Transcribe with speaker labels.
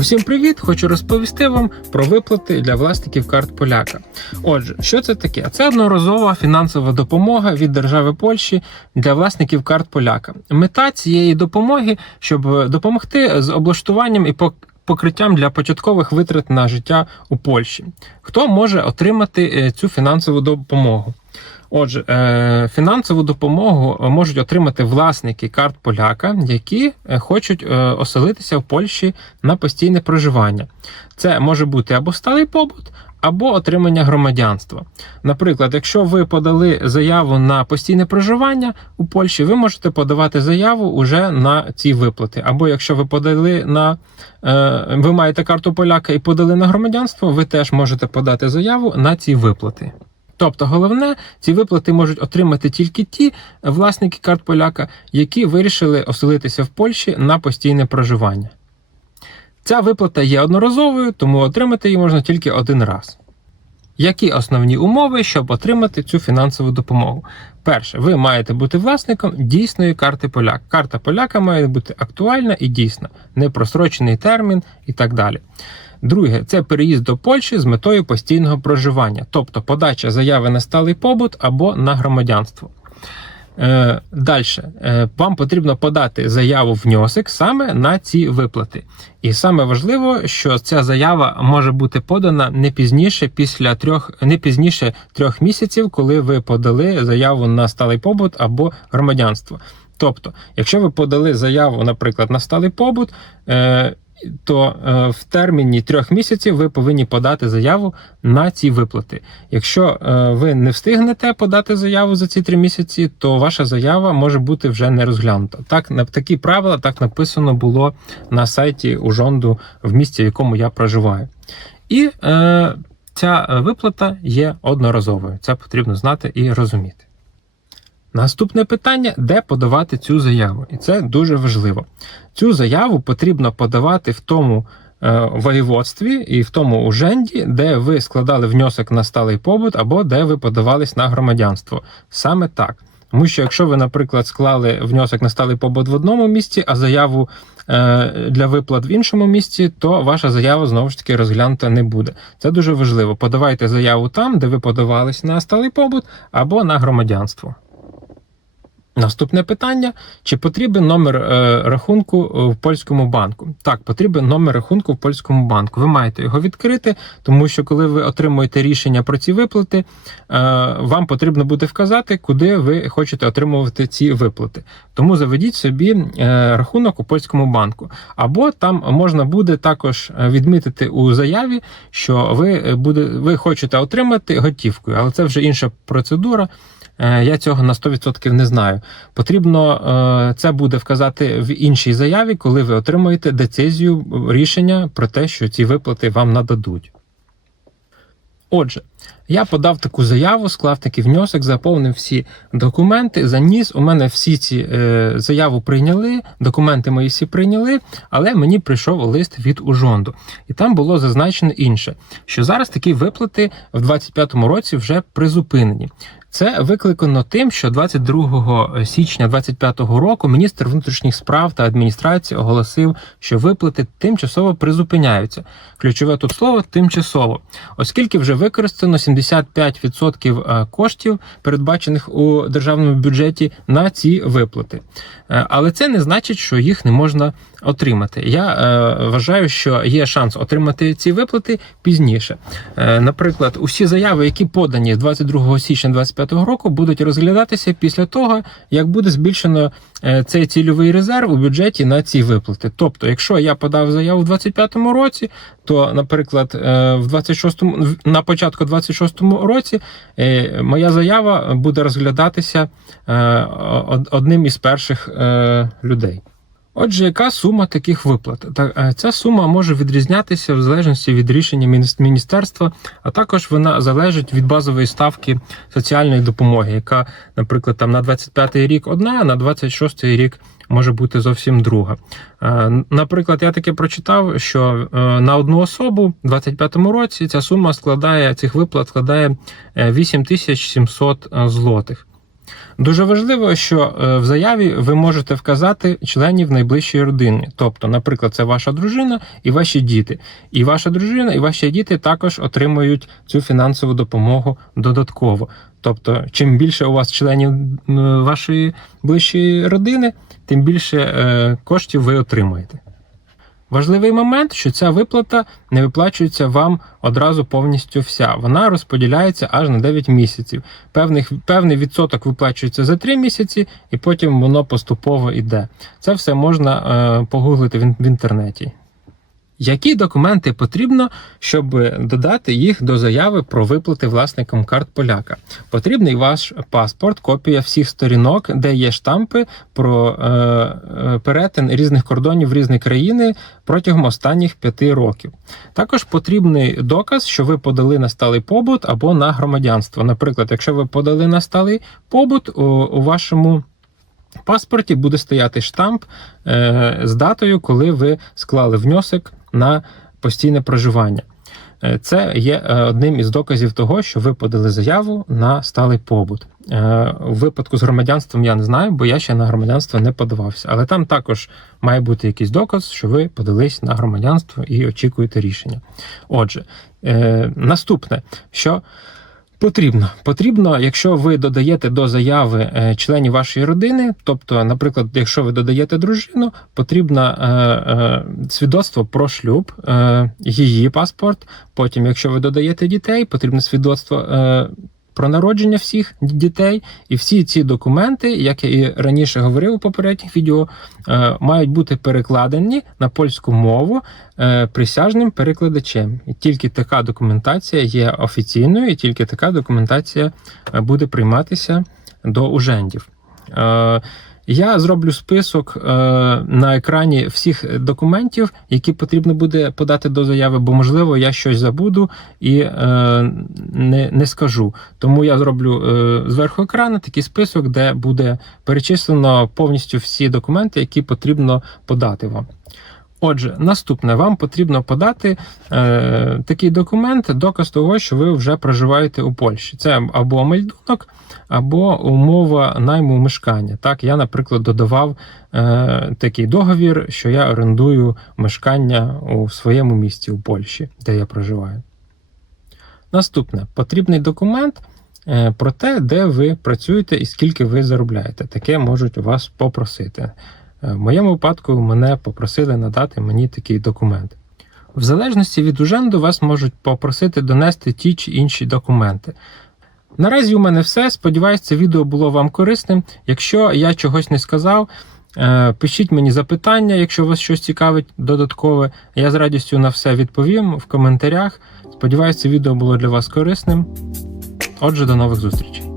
Speaker 1: Усім привіт! Хочу розповісти вам про виплати для власників карт поляка. Отже, що це таке? Це одноразова фінансова допомога від держави Польщі для власників карт поляка. Мета цієї допомоги, щоб допомогти з облаштуванням і покриттям для початкових витрат на життя у Польщі. Хто може отримати е, цю фінансову допомогу? Отже, е, фінансову допомогу можуть отримати власники карт поляка, які е, хочуть е, оселитися в Польщі на постійне проживання. Це може бути або сталий побут, або отримання громадянства. Наприклад, якщо ви подали заяву на постійне проживання у Польщі, ви можете подавати заяву уже на ці виплати. Або якщо ви подали на е, ви маєте карту поляка і подали на громадянство, ви теж можете подати заяву на ці виплати. Тобто, головне, ці виплати можуть отримати тільки ті власники карт поляка, які вирішили оселитися в Польщі на постійне проживання. Ця виплата є одноразовою, тому отримати її можна тільки один раз. Які основні умови, щоб отримати цю фінансову допомогу? Перше, ви маєте бути власником дійсної карти поляк. Карта поляка має бути актуальна і дійсна, непросрочений термін і так далі. Друге, це переїзд до Польщі з метою постійного проживання, тобто подача заяви на сталий побут або на громадянство. Е, Далі вам потрібно подати заяву внесок саме на ці виплати. І саме важливо, що ця заява може бути подана не пізніше після трьох, не пізніше трьох місяців, коли ви подали заяву на сталий побут або громадянство. Тобто, якщо ви подали заяву, наприклад, на сталий побут, е, то е, в терміні трьох місяців ви повинні подати заяву на ці виплати. Якщо е, ви не встигнете подати заяву за ці три місяці, то ваша заява може бути вже не розглянута. Так, на такі правила так написано було на сайті Ужонду в місті, в якому я проживаю. І е, ця виплата є одноразовою. Це потрібно знати і розуміти. Наступне питання: де подавати цю заяву? І це дуже важливо. Цю заяву потрібно подавати в тому е, воєводстві і в тому уженді, де ви складали внесок на сталий побут, або де ви подавались на громадянство. Саме так. Тому що якщо ви, наприклад, склали внесок на сталий побут в одному місці, а заяву е, для виплат в іншому місці, то ваша заява знову ж таки розглянута не буде. Це дуже важливо. Подавайте заяву там, де ви подавались на сталий побут або на громадянство. Наступне питання: чи потрібен номер е, рахунку в польському банку? Так, потрібен номер рахунку в польському банку. Ви маєте його відкрити, тому що коли ви отримуєте рішення про ці виплати, е, вам потрібно буде вказати, куди ви хочете отримувати ці виплати. Тому заведіть собі е, рахунок у польському банку. Або там можна буде також відмітити у заяві, що ви буде, ви хочете отримати готівкою, але це вже інша процедура. Е, Я цього на 100% не знаю. Потрібно е, це буде вказати в іншій заяві, коли ви отримаєте децизію рішення про те, що ці виплати вам нададуть. Отже, я подав таку заяву, склав такий внесок, заповнив всі документи, заніс. У мене всі ці е, заяву прийняли, документи мої всі прийняли, але мені прийшов лист від Ужонду. І там було зазначено інше, що зараз такі виплати в 2025 році вже призупинені. Це викликано тим, що 22 січня 2025 року міністр внутрішніх справ та адміністрації оголосив, що виплати тимчасово призупиняються. Ключове тут слово тимчасово, оскільки вже використано 75% коштів, передбачених у державному бюджеті, на ці виплати. Е, Але це не значить, що їх не можна отримати. Я е, вважаю, що є шанс отримати ці виплати пізніше. Е, наприклад, усі заяви, які подані з 22 січня 2025 року, будуть розглядатися після того, як буде збільшено е, цей цільовий резерв у бюджеті на ці виплати. Тобто, якщо я подав заяву в 2025 році, то, наприклад, е, в 26-му, в- на початку 26-му році е, моя заява буде розглядатися одним із перших людей. Отже, яка сума таких виплат? Е, ця сума може відрізнятися в залежності від рішення мініс- міністерства, а також вона залежить від базової ставки соціальної допомоги, яка, наприклад, там на 25-й рік одна, а на 26-й рік може бути зовсім друга. Е, Наприклад, я таке прочитав, що е, на одну особу в 25-му році ця сума складає цих виплат складає е, 8700 злотих. Дуже важливо, що е, в заяві ви можете вказати членів найближчої родини. Тобто, наприклад, це ваша дружина і ваші діти. І ваша дружина, і ваші діти також отримують цю фінансову допомогу додатково. Тобто, чим більше у вас членів вашої ближчої родини, тим більше е, коштів ви отримаєте. Важливий момент, що ця виплата не виплачується вам одразу повністю вся. Вона розподіляється аж на 9 місяців. Певних, певний відсоток виплачується за 3 місяці, і потім воно поступово йде. Це все можна е, погуглити в, в інтернеті. Які документи потрібно, щоб додати їх до заяви про виплати власникам карт поляка? Потрібний ваш паспорт, копія всіх сторінок, де є штампи про е, е, перетин різних кордонів різної країни протягом останніх п'яти років. Також потрібний доказ, що ви подали на сталий побут або на громадянство. Наприклад, якщо ви подали на сталий побут, у, у вашому паспорті буде стояти штамп е, з датою, коли ви склали внесок на постійне проживання. Е, Це є е, одним із доказів того, що ви подали заяву на сталий побут. Е, У випадку з громадянством я не знаю, бо я ще на громадянство не подавався. Але там також має бути якийсь доказ, що ви подались на громадянство і очікуєте рішення. Отже, наступне, що Потрібно. Потрібно, якщо ви додаєте до заяви е, членів вашої родини, тобто, наприклад, якщо ви додаєте дружину, потрібно е, е, свідоцтво про шлюб, е, її паспорт. Потім, якщо ви додаєте дітей, потрібно свідоцтво е, про народження всіх дітей. І всі ці документи, як я і раніше говорив у попередніх відео, е, мають бути перекладені на польську мову е, присяжним перекладачем. І тільки така документація є офіційною, і тільки така документація е, буде прийматися до ужендів. Я зроблю список е, на екрані всіх документів, які потрібно буде подати до заяви, бо можливо я щось забуду і е, не, не скажу. Тому я зроблю е, зверху екрану такий список, де буде перечислено повністю всі документи, які потрібно подати вам. Отже, наступне, вам потрібно подати е, такий документ, доказ того, що ви вже проживаєте у Польщі. Це або мельдунок, або умова найму мешкання. Так, я, наприклад, додавав е, такий договір, що я орендую мешкання у своєму місті у Польщі, де я проживаю. Наступне потрібний документ е, про те, де ви працюєте і скільки ви заробляєте. Таке можуть вас попросити. Е, В моєму випадку мене попросили надати мені такий документ. В залежності від уженду вас можуть попросити донести ті чи інші документи. Наразі у мене все. Сподіваюсь, це відео було вам корисним. Якщо я чогось не сказав, е, пишіть мені запитання, якщо вас щось цікавить додаткове. Я з радістю на все відповім в коментарях. Сподіваюсь, це відео було для вас корисним. Отже, до нових зустрічей.